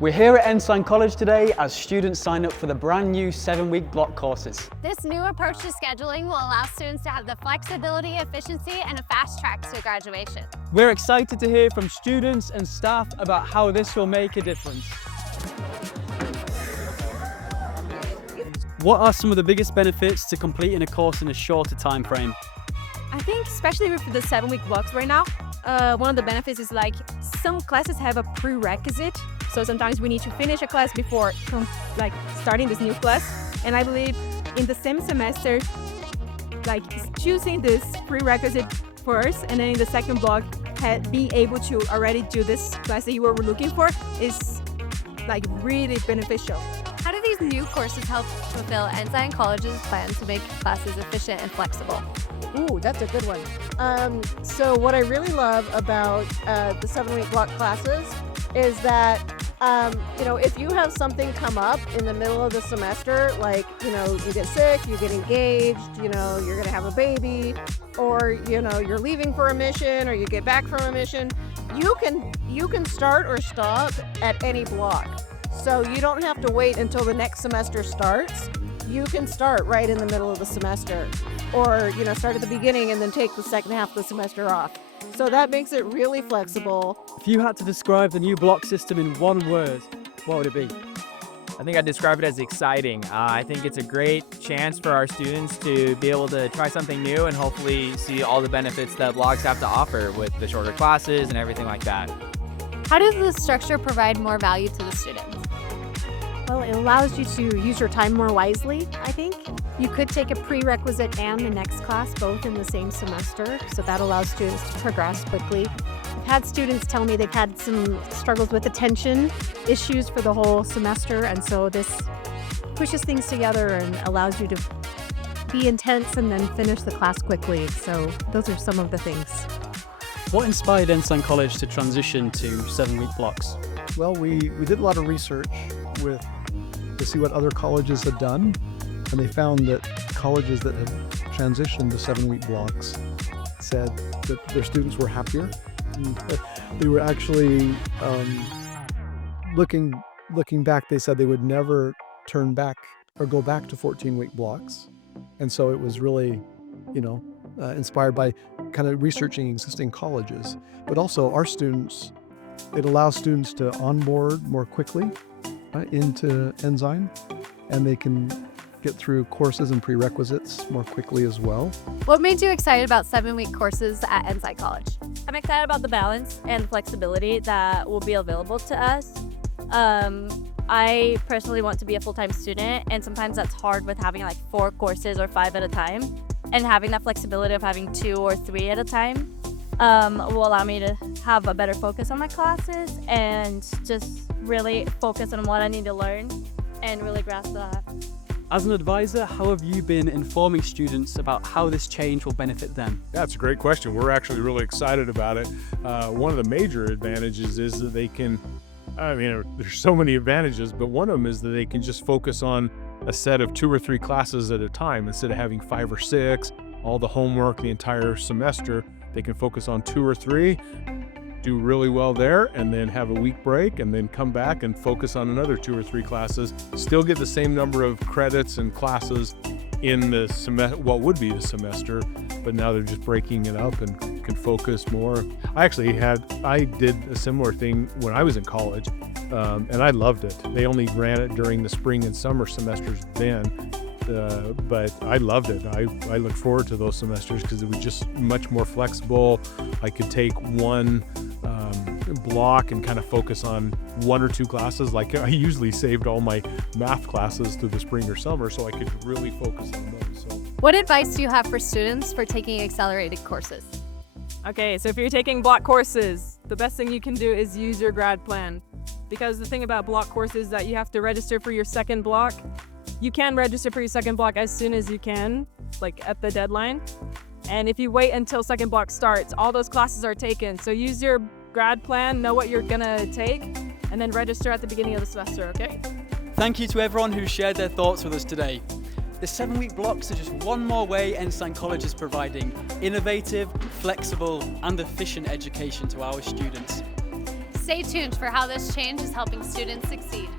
We're here at Ensign College today as students sign up for the brand new 7-week block courses. This new approach to scheduling will allow students to have the flexibility, efficiency, and a fast track to graduation. We're excited to hear from students and staff about how this will make a difference. What are some of the biggest benefits to completing a course in a shorter time frame? I think especially with the 7-week blocks right now, one of the benefits is like some classes have a prerequisite. So sometimes we need to finish a class before starting this new class. And I believe in the same semester, choosing this prerequisite first and then in the second block, being able to already do this class that you were looking for is really beneficial. How do these new courses help fulfill Ensign College's plan to make classes efficient and flexible? Ooh, that's a good one. So what I really love about the 7-week block classes is that, if you have something come up in the middle of the semester, you get sick, you get engaged, you're going to have a baby, or, you're leaving for a mission, or you get back from a mission, you can start or stop at any block. So you don't have to wait until the next semester starts. You can start right in the middle of the semester, or start at the beginning and then take the second half of the semester off. So that makes it really flexible. If you had to describe the new block system in one word, what would it be? I think I'd describe it as exciting. I think it's a great chance for our students to be able to try something new and hopefully see all the benefits that blocks have to offer with the shorter classes and everything like that. How does this structure provide more value to the students? Well, it allows you to use your time more wisely, I think. You could take a prerequisite and the next class both in the same semester, so that allows students to progress quickly. I've had students tell me they've had some struggles with attention issues for the whole semester, and so this pushes things together and allows you to be intense and then finish the class quickly. So those are some of the things. What inspired Ensign College to transition to 7-week blocks? Well, we did a lot of research to see what other colleges had done, and they found that colleges that had transitioned to 7-week blocks said that their students were happier. And they were actually looking back. They said they would never turn back or go back to 14-week blocks, and so it was really, inspired by kind of researching existing colleges, but also our students. It allows students to onboard more quickly into Ensign, and they can get through courses and prerequisites more quickly as well. What made you excited about 7-week courses at Ensign College? I'm excited about the balance and flexibility that will be available to us. I personally want to be a full-time student, and sometimes that's hard with having 4 courses or 5 at a time, and having that flexibility of having 2 or 3 at a time will allow me to have a better focus on my classes and just really focus on what I need to learn and really grasp that. As an advisor, how have you been informing students about how this change will benefit them? That's a great question. We're actually really excited about it. One of the major advantages is that they can, there's so many advantages, but one of them is that they can just focus on a set of 2 or 3 classes at a time instead of having 5 or 6, all the homework the entire semester. They can focus on 2 or 3, do really well there, and then have a week break, and then come back and focus on another 2 or 3 classes. Still get the same number of credits and classes in the what would be the semester, but now they're just breaking it up and can focus more. I did a similar thing when I was in college, and I loved it. They only ran it during the spring and summer semesters then. But I loved it. I look forward to those semesters because it was just much more flexible. I could take one block and kind of focus on 1 or 2 classes. I usually saved all my math classes through the spring or summer, so I could really focus on those. So. What advice do you have for students for taking accelerated courses? Okay, so if you're taking block courses, the best thing you can do is use your grad plan. Because the thing about block courses is that you have to register for your second block. You can register for your second block as soon as you can, at the deadline. And if you wait until second block starts, all those classes are taken. So use your grad plan, know what you're gonna take, and then register at the beginning of the semester, okay? Thank you to everyone who shared their thoughts with us today. The 7-week blocks are just one more way Ensign College is providing innovative, flexible, and efficient education to our students. Stay tuned for how this change is helping students succeed.